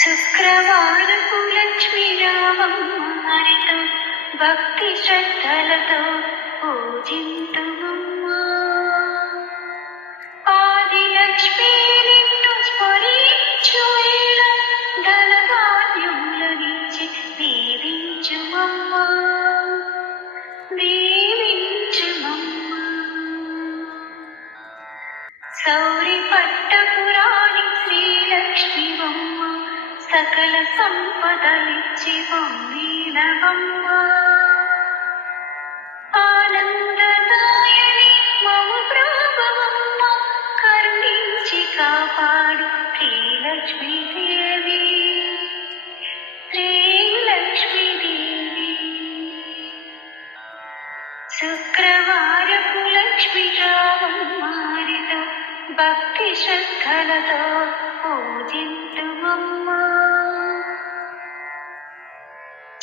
శుక్రవారపు లక్ష్మీరామమ్మరితో భక్తి శ్రద్ధలతో పూజింతుమమ్మా. ఆదిలక్ష్మీ నిన్ను స్మరించు వేళ ధనధాన్యములనిచ్చి దీవించుమమ్మా, దీవించుమమ్మా. సౌరి పట్టపురాణి శ్రీలక్ష్మివమ్మ సకల సంపదలిచ్చి పొందినవమ్మా. ఆనందదాయని మమ ప్రాభవమ్మ కరుణించి కాపాడు శ్రీలక్ష్మీదేవి, శ్రీలక్ష్మీదేవి. శుక్రవారపు లక్ష్మీరామమ్మరితో భక్తి శ్రద్ధలతో పూజింతుమమ్మా.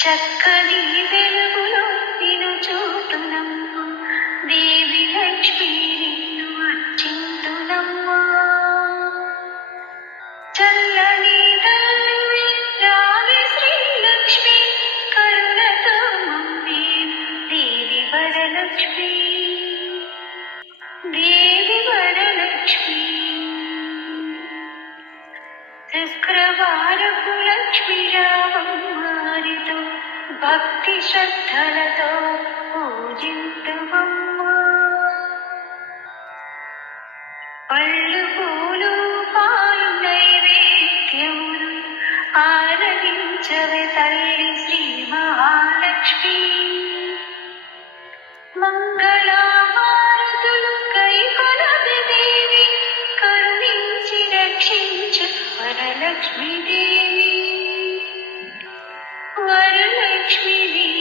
చక్కని వెలుగులో నిన్ను చూతునమ్మా, దేవి లక్ష్మీ నిన్ను అర్చింతునమ్మా. చల్లని తల్లివి రావి శ్రీలక్ష్మి కరుణతో మమ్మేను దేవి వరలక్ష్మి, దేవి వరలక్ష్మి. శుక్రవారపు లక్ష్మీరామమ్మరితో భక్తి శ్రద్ధలతో పూజింతుమమ్మా. పళ్ళు పూలు పాలు నైవేద్యములు ఆరగించవే తల్లి శ్రీ మహాలక్ష్మి. మంగళహారతులు కైకొనవే దేవి, కరుణించి రక్షించు వరలక్ష్మీదేవి, వరలక్ష్మీదేవి.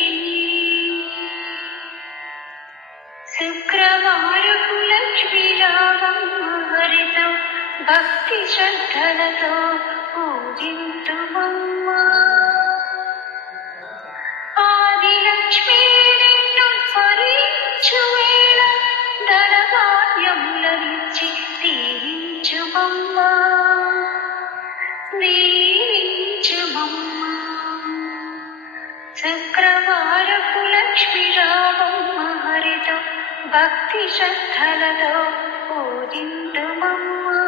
శుక్రవారపు లక్ష్మీరామమ్మరితో భక్తి శ్రద్ధలతో పూజింతుమమ్మా. ఆదిలక్ష్మీ నిన్ను స్మరించు వేళ ధనధాన్యములనిచ్చి దీవించుమమ్మా, దీవించుమమ్మా. శుక్రవారపు లక్ష్మీరామమ్మరితో భక్తి శ్రద్ధలతో పూజింతుమమ్మా.